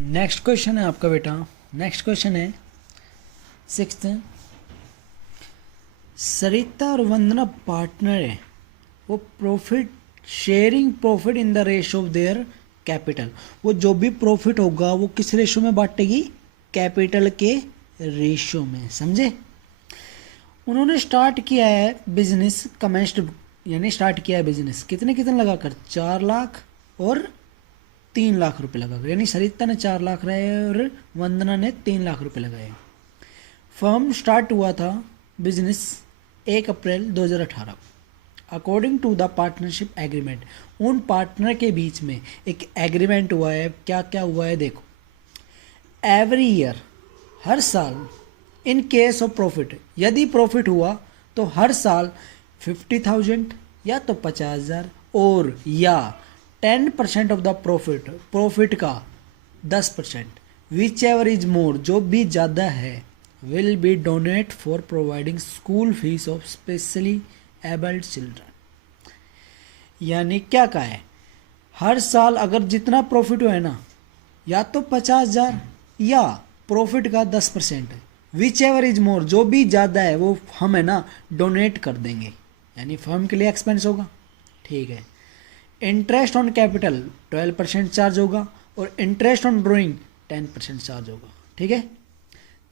Next question है आपका बेटा। नेक्स्ट क्वेश्चन है सिक्स्थ। सरिता और वंदना पार्टनर है, वो profit sharing profit in the ratio of their capital. वो जो भी प्रॉफिट होगा वो किस रेशियो में बांटेगी? कैपिटल के रेशियो में, समझे। उन्होंने स्टार्ट किया है बिजनेस, कमेंस्ड यानी स्टार्ट किया है बिजनेस कितने कितने लगाकर, 4 लाख और 3 लाख रुपए लगाकर, यानी सरिता ने 4 लाख लगाए और वंदना ने 3 लाख रुपए लगाए। फर्म स्टार्ट हुआ था business 1 April 2018। According to the partnership agreement, उन पार्टनर के बीच में एक एग्रीमेंट हुआ है। क्या क्या हुआ है देखो। एवरी ईयर, हर साल, इन केस ऑफ प्रॉफिट, यदि प्रॉफिट हुआ तो हर साल 50,000 या तो 50,000 और या 10% ऑफ द प्रॉफिट, प्रॉफिट का 10%, विच एवर इज मोर, जो भी ज़्यादा है, will be donate for providing school fees of specially abled children. यानी क्या कहा है, हर साल अगर जितना प्रॉफिट हुआ है ना, या तो 50,000 या प्रॉफिट का 10%, विच एवर इज मोर, जो भी ज़्यादा है वो हम है ना डोनेट कर देंगे, यानी फर्म के लिए एक्सपेंस होगा। ठीक है। इंटरेस्ट ऑन कैपिटल 12% चार्ज होगा और इंटरेस्ट ऑन ड्रॉइंग 10% चार्ज होगा। ठीक है।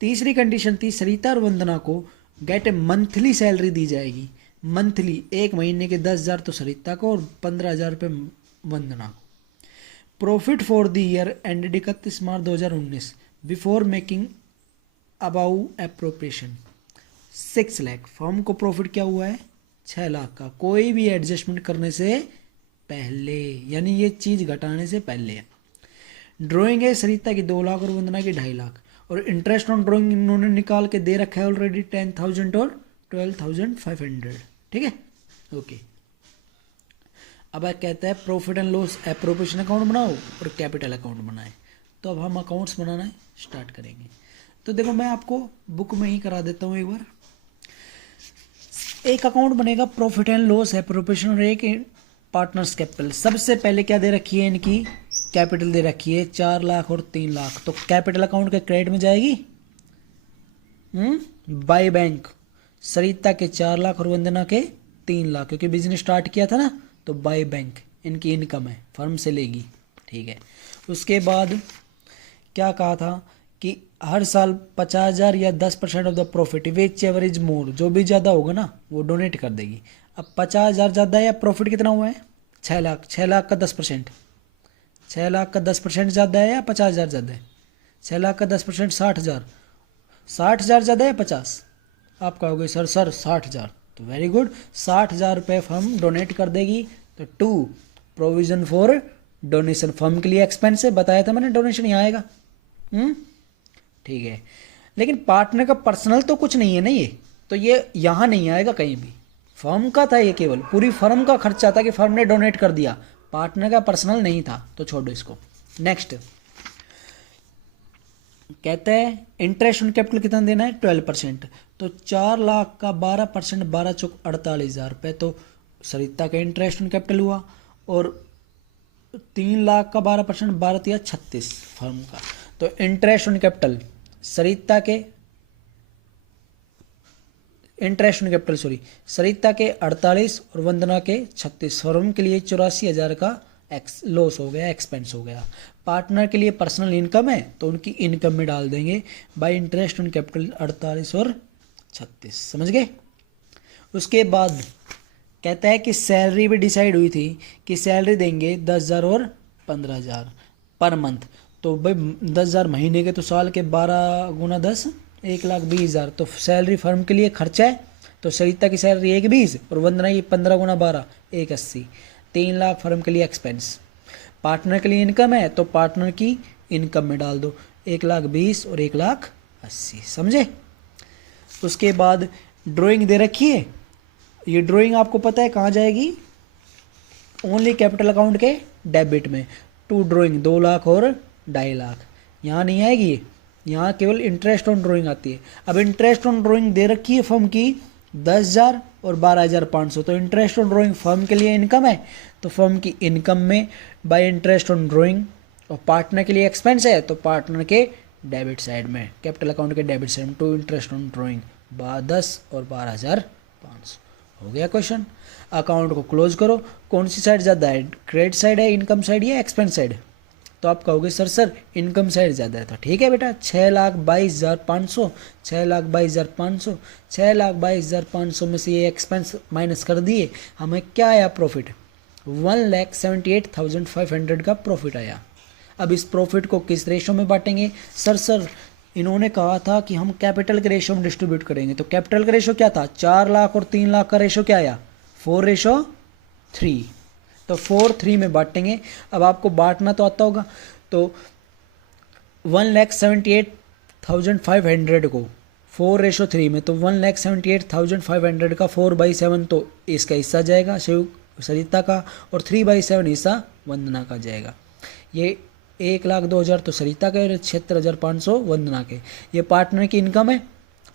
तीसरी कंडीशन थी, सरिता और वंदना को गेट ए मंथली सैलरी दी जाएगी। मंथली, एक महीने के 10,000 तो सरिता को और 15,000 रुपये वंदना को। Profit for the year ended 31 March 2019 before making above appropriation 6 lakh. Firm को प्रॉफिट क्या हुआ है? 6 लाख का, कोई भी एडजस्टमेंट करने से पहले, यानी ये चीज़ घटाने से पहले। ड्राइंग है सरिता की 2 लाख और वंदना की 2.5 लाख, और इंटरेस्ट ऑन ड्राइंग इन्होंने निकाल के दे रखा है ऑलरेडी 10,000 और 12,500। ठीक है, ओके। अब कहता है profit and loss appropriation account बनाओ और कैपिटल अकाउंट बनाए। तो अब हम अकाउंट्स बनाना स्टार्ट करेंगे। तो देखो मैं आपको बुक में ही करा देता हूँ एक बार। एक अकाउंट बनेगा प्रॉफिट एंड लॉस एप्रोप्रिएशन और एक पार्टनर्स कैपिटल। सबसे पहले क्या दे रखी है इनकी? कैपिटल दे रखी है 4 लाख और 3 लाख। तो कैपिटल अकाउंट के क्रेडिट में जाएगी बाय बैंक, सरिता के 4 लाख और वंदना के 3 लाख, क्योंकि बिजनेस स्टार्ट किया था ना, तो बाय बैंक इनकी इनकम है, फर्म से लेगी। ठीक है। उसके बाद क्या कहा था कि हर साल 50,000 या 10% of the profit which ever is more, जो भी ज़्यादा होगा ना वो डोनेट कर देगी। अब 50,000 ज़्यादा है या प्रॉफिट कितना हुआ है? 6 लाख। 6 लाख का 10%, 6 लाख का 10% ज़्यादा है या 50,000 ज़्यादा है? 6 लाख का 10% 60,000। 60,000 ज़्यादा है 50? आप कहोगे सर 60,000। तो वेरी गुड, 60,000 रुपये फर्म डोनेट कर देगी। तो 2 प्रोविजन फॉर डोनेशन, फर्म के लिए एक्सपेंस है, बताया था मैंने, डोनेशन यहाँ आएगा। ठीक है। लेकिन पार्टनर का पर्सनल तो कुछ नहीं है ना, तो ये यहाँ नहीं आएगा कहीं भी। फर्म का था ये, केवल पूरी फर्म का खर्चा था कि फर्म ने डोनेट कर दिया, पार्टनर का पर्सनल नहीं था, तो छोड़ो इसको। नेक्स्ट कहते हैं इंटरेस्ट ऑन कैपिटल कितना देना है? 12%। तो 4 लाख का 12%, 12 चौक 48,000 रुपये, तो सरिता का इंटरेस्ट ऑन कैपिटल हुआ। और 3 लाख का 12%, 12 या 36 फर्म का। तो इंटरेस्ट ऑन कैपिटल सरिता के सरिता के 48 और वंदना के 36, फर्म के लिए 84,000 का लॉस हो गया, एक्सपेंस हो गया। पार्टनर के लिए पर्सनल इनकम है तो उनकी इनकम में डाल देंगे बाय इंटरेस्ट ऑन कैपिटल 48 और 36, समझ गए। उसके बाद कहता है कि सैलरी भी डिसाइड हुई थी कि सैलरी देंगे 10,000 और 15,000 पर मंथ। तो भाई 10,000 महीने के, तो साल के 12 गुना 10 1,20,000। तो सैलरी फर्म के लिए खर्चा है, तो सरिता की सैलरी 1,20 और वंदना की 15 गुना 12 1,80। 3 लाख फर्म के लिए एक्सपेंस। पार्टनर के लिए इनकम है तो पार्टनर की इनकम में डाल दो 1,20,000 और 1,80,000, समझे। उसके बाद ड्राइंग दे रखी है। ये ड्राइंग आपको पता है कहाँ जाएगी? ओनली कैपिटल अकाउंट के डेबिट में। 2 ड्राइंग 2 लाख और 2.5 लाख, यहाँ नहीं आएगी, यहाँ केवल इंटरेस्ट ऑन ड्राइंग आती है। अब इंटरेस्ट ऑन ड्राइंग दे रखी है फर्म की 10,000 और 12,500, तो इंटरेस्ट ऑन ड्राइंग फर्म के लिए इनकम है, तो फर्म की इनकम में बाय इंटरेस्ट ऑन ड्राइंग और पार्टनर के लिए एक्सपेंस है तो पार्टनर के डेबिट साइड में, कैपिटल अकाउंट के डेबिट साइड में, टू इंटरेस्ट ऑन ड्रॉइंग 10 और 12,500। हो गया क्वेश्चन। अकाउंट को क्लोज करो। कौन सी साइड ज़्यादा है, क्रेडिट साइड है, इनकम साइड या एक्सपेंस साइड? तो आप कहोगे सर इनकम साइड ज़्यादा है। तो ठीक है बेटा, 6,22,500, 6,22,500, 6,22,500 में से ये एक्सपेंस माइनस कर दिए, हमें क्या आया प्रॉफिट? 1,78,500 का प्रॉफिट आया। अब इस प्रॉफिट को किस रेशो में बांटेंगे? सर इन्होंने कहा था कि हम कैपिटल के रेशो में डिस्ट्रीब्यूट करेंगे। तो कैपिटल का रेशो क्या था? 4 लाख और 3 लाख का रेशो क्या आया? 4:3। तो 4:3 में बांटेंगे। अब आपको बांटना तो आता होगा। तो 1,78,500 को 4:3 में, तो 1,78,500 का 4/7 तो इसका हिस्सा जाएगा सरिता का, और 3/7 हिस्सा वंदना का जाएगा। ये 1,02,000 तो सरिता के, 76,500 वंदना के। ये पार्टनर की इनकम है,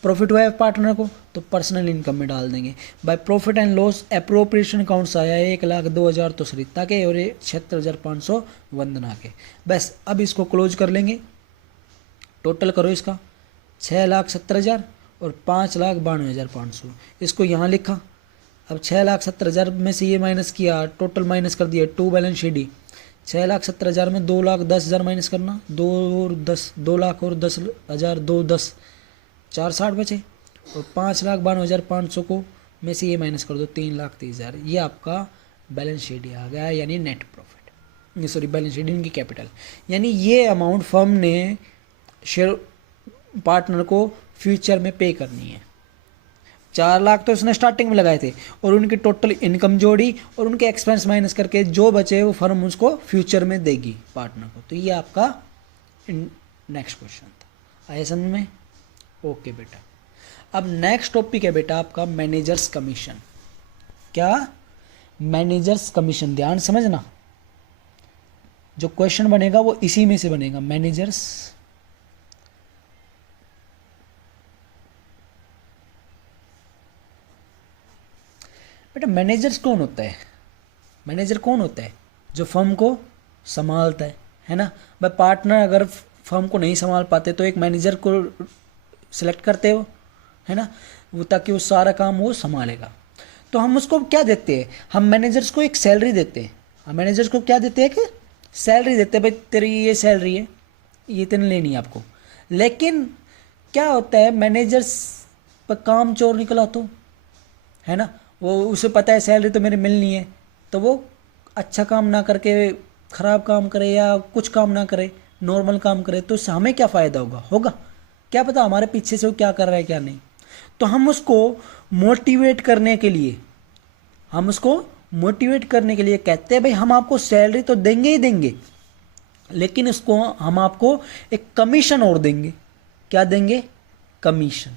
प्रॉफिट हुआ है पार्टनर को, तो पर्सनल इनकम में डाल देंगे। By profit and loss appropriation accounts आया है 1,02,000 तो सरिता के और 76,500 वंदना के। बस अब इसको क्लोज कर लेंगे। टोटल करो इसका 6,70,000 और 5,92,500। इसको यहाँ लिखा। अब 6,70,000 में से ये माइनस किया, टोटल माइनस कर दिया, टू बैलेंस शीट ही। 6,70,000 में 2,10,000 माइनस करना, 2 और 10, 2 लाख और 10,000, 2 10 460 बचे, और 5,92,500 को में से ये माइनस कर दो, 3,30,000। ये आपका बैलेंस शीट आ गया, यानी net profit, sorry balance sheet इनकी कैपिटल। यानी ये अमाउंट फर्म ने शेयर पार्टनर को फ्यूचर में पे करनी है। 4 लाख तो उसने स्टार्टिंग में लगाए थे, और उनकी टोटल इनकम जोड़ी और उनके एक्सपेंस माइनस करके जो बचे वो फर्म उसको फ्यूचर में देगी पार्टनर को। तो ये आपका नेक्स्ट क्वेश्चन था। आया समझ में? ओके बेटा। अब नेक्स्ट टॉपिक है बेटा आपका मैनेजर्स कमीशन। क्या? Managers commission. ध्यान समझना, जो क्वेश्चन बनेगा वो इसी में से बनेगा, मैनेजर्स बेटा। मैनेजर्स कौन होता है? मैनेजर कौन होता है? जो फर्म को संभालता है ना। भाई पार्टनर अगर फर्म को नहीं संभाल पाते तो एक मैनेजर को सिलेक्ट करते हो, है ना, वो ताकि वो सारा काम वो संभालेगा। तो हम उसको क्या देते हैं? हम मैनेजर्स को एक सैलरी देते हैं। हम मैनेजर्स को क्या देते हैं? कि सैलरी देते हैं, भाई तेरी ये सैलरी है, ये इतनी लेनी है आपको। लेकिन क्या होता है, मैनेजर्स पर काम चोर निकला तो, है ना, वो उसे पता है सैलरी तो मेरी मिलनी है, तो वो अच्छा काम ना करके ख़राब काम करे या कुछ काम ना करे, नॉर्मल काम करे, तो उससे हमें क्या फ़ायदा होगा? क्या पता हमारे पीछे से वो क्या कर रहा है क्या नहीं। तो हम उसको मोटिवेट करने के लिए कहते हैं भाई हम आपको सैलरी तो देंगे ही देंगे, लेकिन इसको हम आपको एक कमीशन और देंगे। क्या देंगे? कमीशन।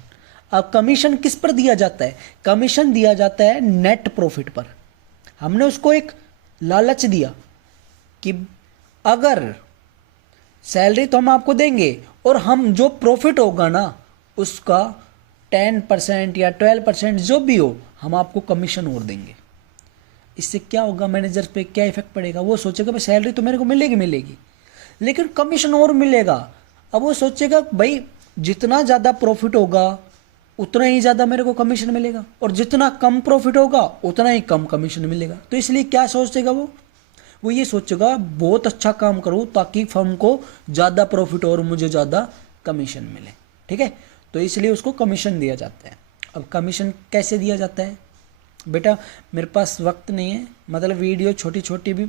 अब कमीशन किस पर दिया जाता है? कमीशन दिया जाता है नेट प्रॉफिट पर। हमने उसको एक लालच दिया कि अगर सैलरी तो हम आपको देंगे और हम जो प्रॉफिट होगा ना उसका 10% या 12% जो भी हो, हम आपको कमीशन और देंगे। इससे क्या होगा, मैनेजर पे क्या इफेक्ट पड़ेगा? वो सोचेगा भाई सैलरी तो मेरे को मिलेगी, लेकिन कमीशन और मिलेगा। अब वो सोचेगा भाई जितना ज़्यादा प्रॉफिट होगा उतना ही ज़्यादा मेरे को कमीशन मिलेगा, और जितना कम प्रॉफिट होगा उतना ही कम कमीशन मिलेगा। तो इसलिए क्या सोचेगा वो ये सोचेगा बहुत अच्छा काम करूँ ताकि फर्म को ज़्यादा प्रॉफिट और मुझे ज़्यादा कमीशन मिले। ठीक है, तो इसलिए उसको कमीशन दिया जाता है। अब कमीशन कैसे दिया जाता है बेटा? मेरे पास वक्त नहीं है, मतलब वीडियो छोटी छोटी भी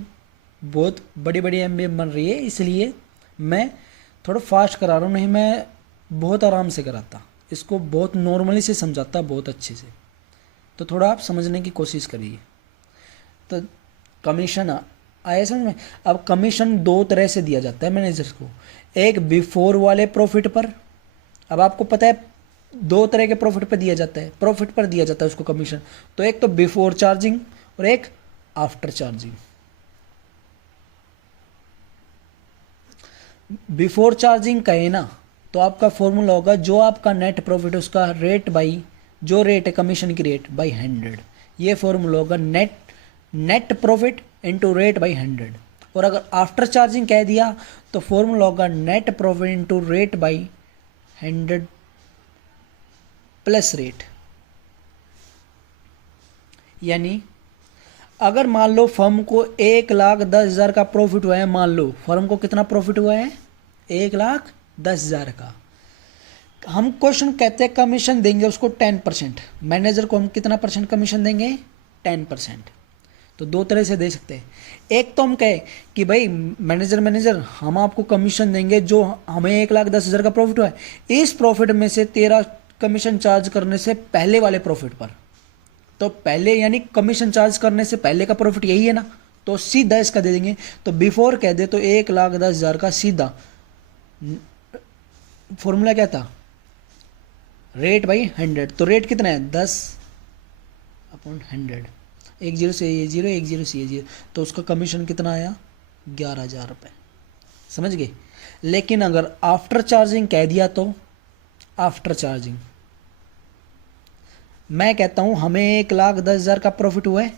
बहुत बड़ी बड़ी MB बन रही है, इसलिए मैं थोड़ा फास्ट करा रहा हूँ, नहीं मैं बहुत आराम से कराता, इसको बहुत नॉर्मली से समझाता, बहुत अच्छे से। तो थोड़ा आप समझने की कोशिश करिए। तो कमीशन आया समझ में? अब कमीशन 2 तरह से दिया जाता है मैनेजर्स को। एक बिफोर वाले प्रॉफिट पर। अब आपको पता है 2 तरह के प्रॉफिट पर दिया जाता है, उसको कमीशन। तो एक तो बिफोर चार्जिंग और एक आफ्टर चार्जिंग। बिफोर चार्जिंग कहे ना तो आपका फॉर्मूला होगा जो आपका नेट प्रॉफिट उसका रेट बाई जो रेट है कमीशन की रेट बाई 100। ये फॉर्मूला होगा net profit into rate by 100। और अगर आफ्टर चार्जिंग कह दिया तो फॉर्मूला होगा net profit into rate by 100 plus rate. यानी अगर मान लो फर्म को 1,10,000 का प्रॉफिट हुआ है, मान लो फर्म को कितना प्रॉफिट हुआ है 1,10,000 का, हम क्वेश्चन कहते हैं कमीशन देंगे उसको 10%, मैनेजर को हम कितना परसेंट कमीशन देंगे 10%। तो दो तरह से दे सकते हैं, एक तो हम कहे कि भाई मैनेजर हम आपको कमीशन देंगे जो हमें 1,10,000 का प्रॉफिट हुआ है, इस प्रॉफिट में से तेरा कमीशन चार्ज करने से पहले वाले प्रॉफिट पर, तो पहले यानी कमीशन चार्ज करने से पहले का प्रॉफिट यही है ना, तो सीधा इसका दे देंगे। तो बिफोर कह दे तो 1,10,000 का सीधा फॉर्मूला क्या था रेट बाई 100। तो रेट कितना है 10/100, 10 से ये 0, 10 से ये 0, तो उसका कमीशन कितना आया 11,000 रुपये। समझ गए। लेकिन अगर आफ्टर चार्जिंग कह दिया तो आफ्टर चार्जिंग मैं कहता हूं हमें 1,10,000 का प्रॉफिट हुआ है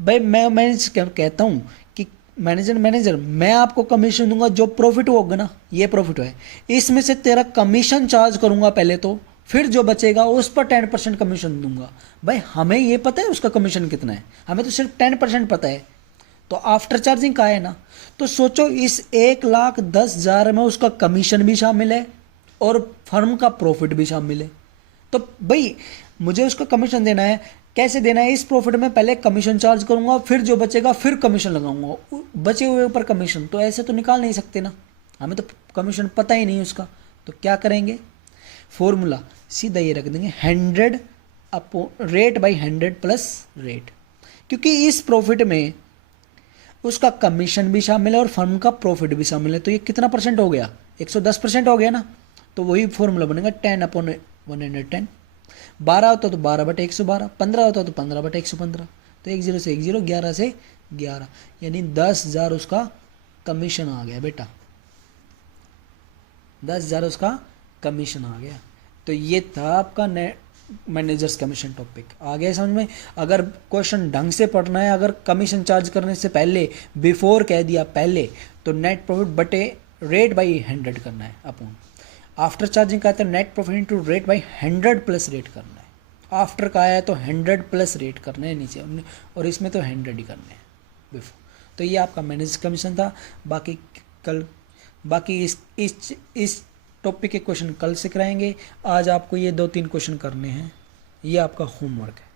भाई, मैं कहता हूं कि मैनेजर मैं आपको कमीशन दूंगा जो प्रॉफिट होगा ना, ये प्रॉफिट है, इसमें से तेरा कमीशन चार्ज करूंगा पहले, तो फिर जो बचेगा उस पर 10% कमीशन दूंगा। भाई हमें ये पता है उसका कमीशन कितना है, हमें तो सिर्फ 10% पता है। तो आफ्टर चार्जिंग का है ना, तो सोचो इस 1,10,000 में उसका कमीशन भी शामिल है और फर्म का प्रॉफिट भी शामिल है। तो भाई मुझे उसका कमीशन देना है, कैसे देना है, इस प्रॉफिट में पहले कमीशन चार्ज करूंगा, फिर जो बचेगा फिर कमीशन लगाऊंगा बचे हुए ऊपर कमीशन। तो ऐसे तो निकाल नहीं सकते ना, हमें तो कमीशन पता ही नहीं उसका। तो क्या करेंगे, फॉर्मूला सीधा ये रख देंगे 100 अपो रेट बाई 100 प्लस रेट, क्योंकि इस प्रॉफिट में उसका कमीशन भी शामिल है और फर्म का प्रॉफिट भी शामिल है। तो ये कितना परसेंट हो गया 110% हो गया ना। तो वही फॉर्मूला बनेगा 10/110। 12 होता तो 12/112, 15 होता तो 15/115। तो 10 से 10, 11 से 11, यानी 10,000 उसका कमीशन आ गया बेटा, 10,000 उसका कमीशन आ गया। तो ये था आपका मैनेजर्स कमीशन टॉपिक। आ गया समझ में। अगर क्वेश्चन ढंग से पढ़ना है, अगर कमीशन चार्ज करने से पहले बिफोर कह दिया पहले, तो नेट प्रॉफिट बटे रेट बाई 100 करना है अपन। आफ्टर चार्जिंग का है तो net profit into rate by 100 plus rate करना है। आफ्टर का आया तो 100 प्लस रेट करना है नीचे, और इसमें तो 100 ही करने हैं बिफोर। तो ये आपका मैनेजर्स कमीशन था। बाकी इस टॉपिक के क्वेश्चन कल से कराएंगे। आज आपको ये 2-3 क्वेश्चन करने हैं, ये आपका होमवर्क है।